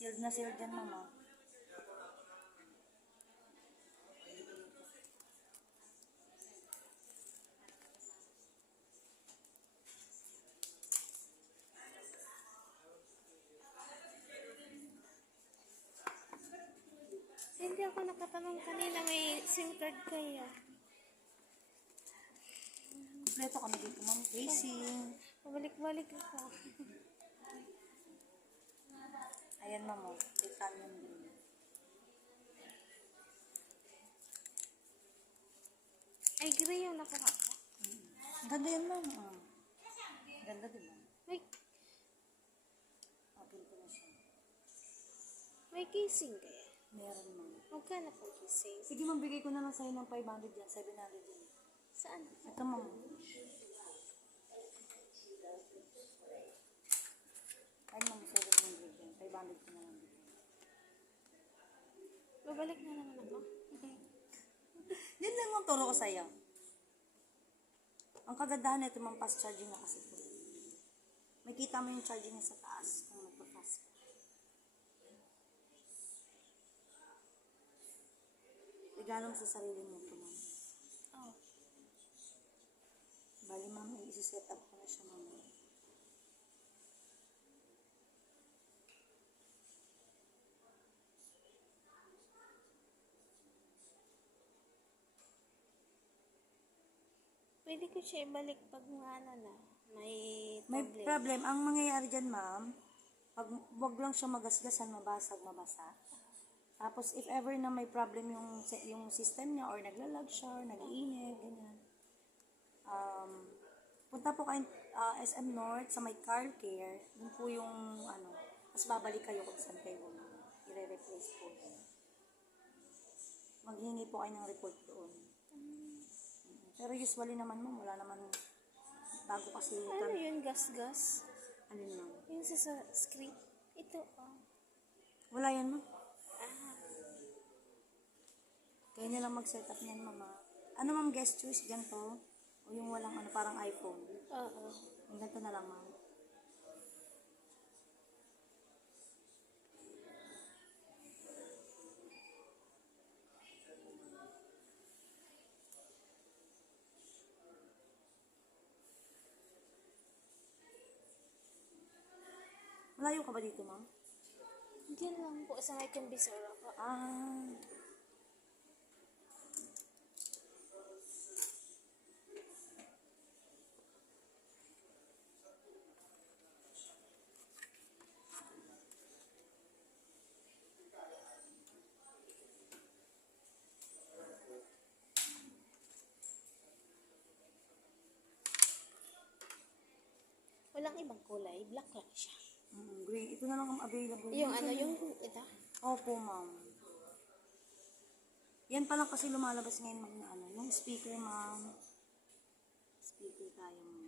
Sealed na sealed yan, mama. Hindi ako nakatanong kanina, may SIM card kayo. Kompleto kami dito, ma'am. Casing. Pabalik-balik ako. Ayan, ma'am. Titanium din. Ay, gray yung nakuha ko. Ganda yan, ma'am. Ganda, diba? Open ko na siya. May casing kaya. Meron, ma'am. Magkano po casing? Sige, ma'am. Bigay ko na lang sa'yo ng 500 yan. 700 yan. Saan? Ito, ma'am. Ay, ma'am. 700 yan. 500 ko na lang. Babalik na naman ako. Yan lang ang turo ko sa'yo. Ang kagandahan nito, ma'am, fast charging na kasi po. Makita mo yung charging niya sa taas kung nagpa-fast. Regalo mo sa sarili mo ito, ma'am. Oh. Bali, ma'am, isi-set up ko na siya, ma'am. Pwede ko siya ibalik pag ano na. May May problem. problem. Ang mangyayari dyan, ma'am, wag lang siya magasgasan, mabasag, mabasa. Tapos, if ever na may problem yung system niya or naglalag siya or nag-iinit, ganyan. Punta po kayo SM North sa may car care. Yun po yung, tapos babalik kayo kung saan kayo i-replace po. Maghingi po kayo ng report doon. Pero usually naman, ma'am, wala naman bago kasi. Ano yun? Gas-gas? Ano yun, ma'am? Yung sa screen? Ito, oh. Wala yan, ma'am. Ah. Kaya nyo lang mag-set up niyan, mama. Ano, ma'am, guest choose? Ganito? O yung walang parang iPhone? Oo. Yung ganito na lang, ma'am. Malayo ka ba dito, ma'am? Diyan lang po sa may Kambisor ako. Walang ibang kulay. Black lang siya. Green. Ito na lang ang available. Yung ano, yung ito? Opo, ma'am. Yan pa lang kasi lumalabas ngayon, ma'am, na yung speaker, ma'am. Speaker tayo, ma'am.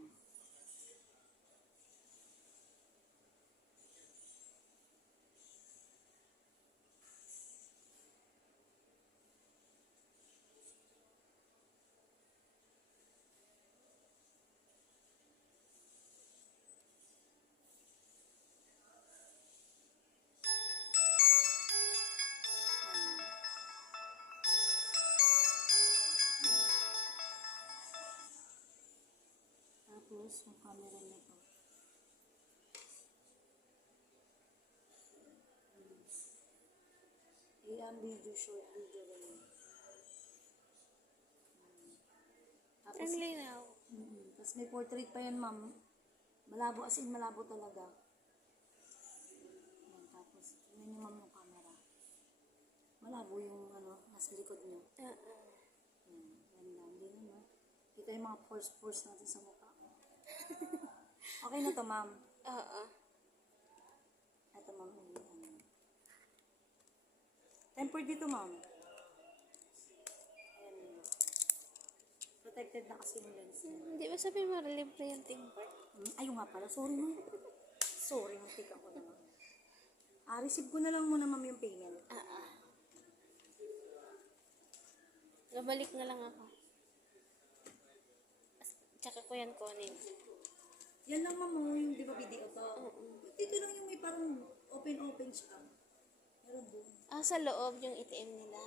Tapos, yung camera na to. Ayan, video, short video ganyan. Tapos, Ang linaw. tapos may portrait pa yan, ma'am. Malabo, as in malabo talaga. Ayan, tapos, yun yung ma'am yung camera. Malabo yung nasa likod niyo. Ayan, ganda. Hindi naman. Kita yung mga pores natin sa mukha. Okay na to, ma'am. Oo. Ito, ma'am. Tempered dito, ma'am. Ayan. Protected na kasi yung lens niya. Hindi ba sabi mo libre yung temper? Ayun nga pala. Sorry, ma'am. Sorry, matika ko naman. Receive ko na lang muna, ma'am, yung payment. Babalik na lang ako. Tsaka ko yan kunin. Yan lang, ma'am, yung di ba video to? Dito lang yung may parang open siya. Meron doon. Ah, sa loob yung ATM nila.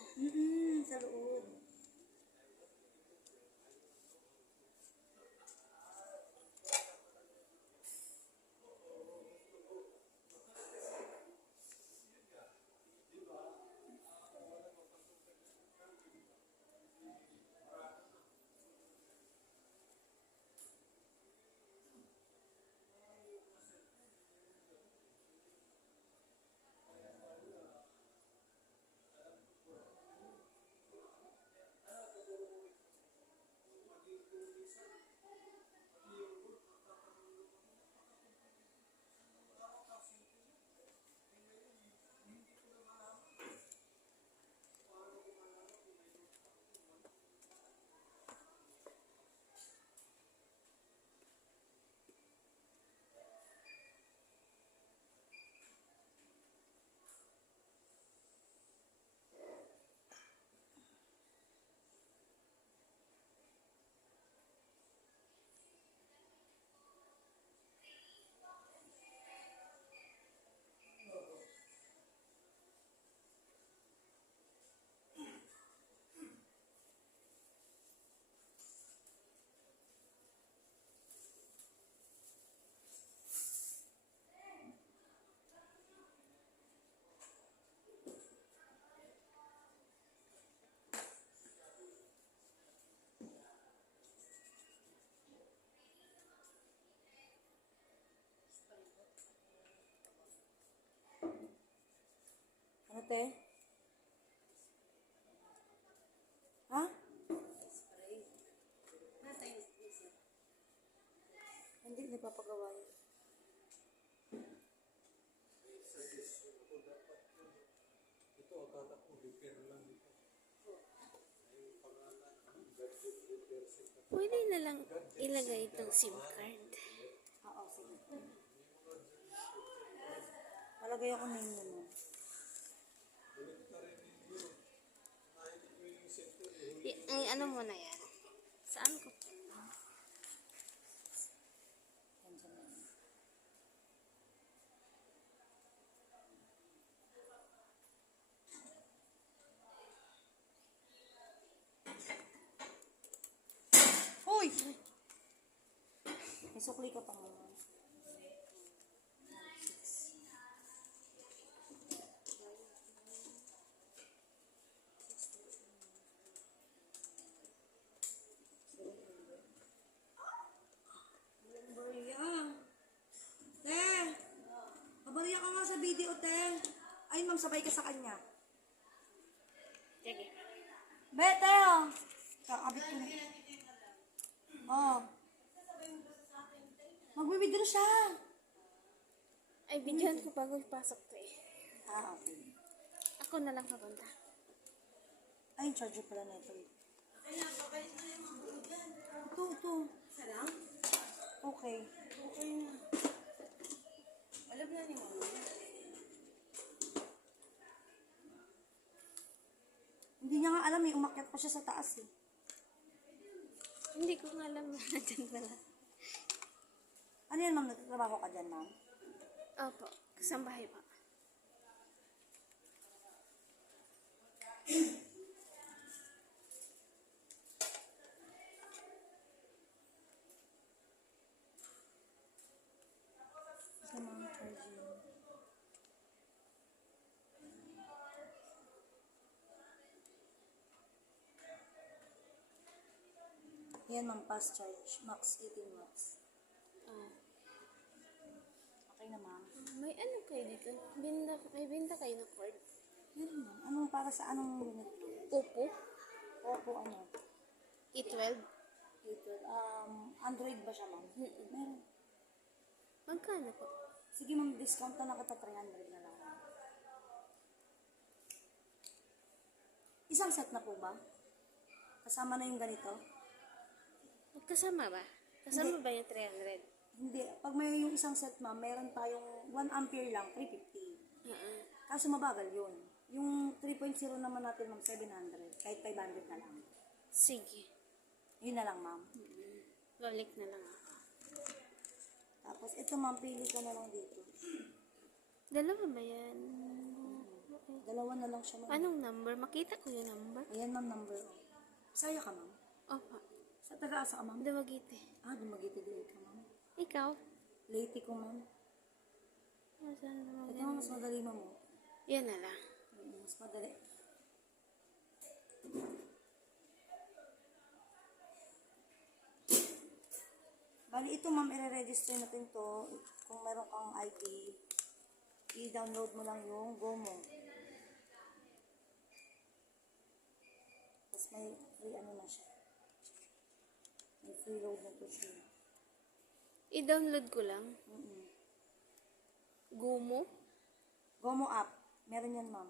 Sa loob. Ano, te? Ha? Hindi, nagpapagawa yun. Pwede na lang ilagay itong SIM card. Oo, sige. Palagay ako name mo. Ay, ano mo na yan? Saan ko? Yan dyan na. Hoy! May sukli ka pa mo. Mabarya ka nga sa video, te. Ay, ma'am, sabay ka sa kanya. Sige. Bete, oh. Kakabit ko na. Oh. Magwi-withdraw siya. Ay, bigyan ko bago ipasok to eh. Ah, okay. Ako na lang papunta. Ay, yung charger pala na ito. Ito. Okay. Okay na. Alam na ni Mama. Hindi niya nga alam eh. Umakyat pa siya sa taas eh. Hindi ko nga alam na nandyan pala. Ano yan, ma'am? Nagtatrabaho ka dyan, ma'am? Opo, kasambahay pa. Ito, ma'am, charger. Yan, ma'am, fast charge. Max 18 watts. Ah. Okay na, ma'am. May ano kayo dito? May binta kayo ng cord? Yan, ma'am. Anong para sa anong unit? Oppo? Oppo, ano? E12? Android ba siya, ma'am? Meron. Magkano po? Sige, ma'am, discount na kita 300 na lang. Isang set na po ba? Kasama na yung ganito? Magkasama ba? Kasama ba yung 300? Hindi. Pag may yung isang set, ma'am, meron tayong 1 ampere lang, 350. Kaso mabagal yun. Yung 3.0 naman natin, ma'am, 700. Kahit 500 na lang. Sige. Yun na lang, ma'am. Balik na lang ako. Tapos, ito, ma'am, pili ka na lang dito. Dalawa ba yan? Dalawa na lang siya, ma'am. Anong number? Makita ko yung number. Ayan, ma'am, number. Oh. Saya ka, ma'am. Opa. Sa taga-asa ka, ma'am? Duwagite. Dumagiti din ka, ma'am. Ikaw? Late ko, ma'am. Saan naman Ito nga, mas madali, ma'am. Oh. yan na lang. Mas madali. Bali, ito, ma'am, i-register natin to. Kung meron kang ID, i-download mo lang yung GoMo. Tapos may free ano na siya. May free load na to siya. I-download ko lang. Gumo? GoMo app. Meron yan, ma'am.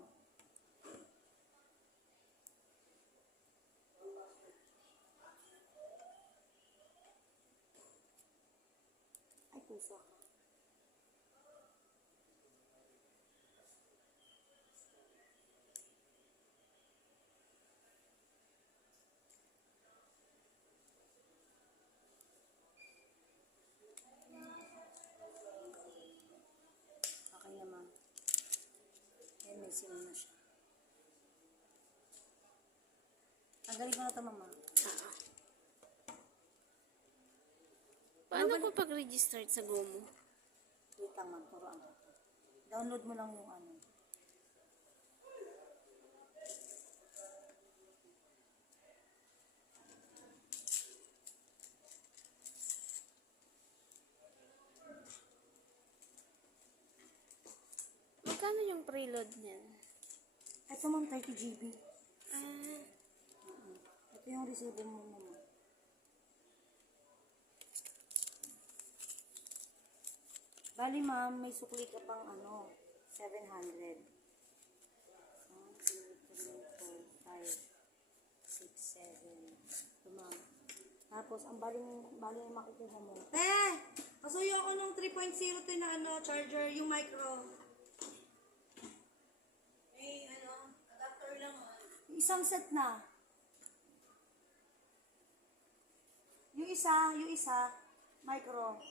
Ay, pusa ka. Okay naman. Ayan, may sim na siya. Tanggalin ko na ito, mama. Oo. Paano ko pag-register sa Gumo? Wait lang, ma'am. Puro ano. Download mo lang yung ano. Magkano yung preload niyan? Ito, ma'am, 30 GB. Ah, Ito yung resibo mo, mama. Bali, ma'am, may sukli ka pang ano, 700. 1, 2, 3, 4, 5, 6, 7. Ito, ma'am. Tapos, ang baling makukuha mo. Pasuyo ako ng 3.0 to na ano, charger, yung micro. Adapter lang. Isang set na. Yung isa, micro.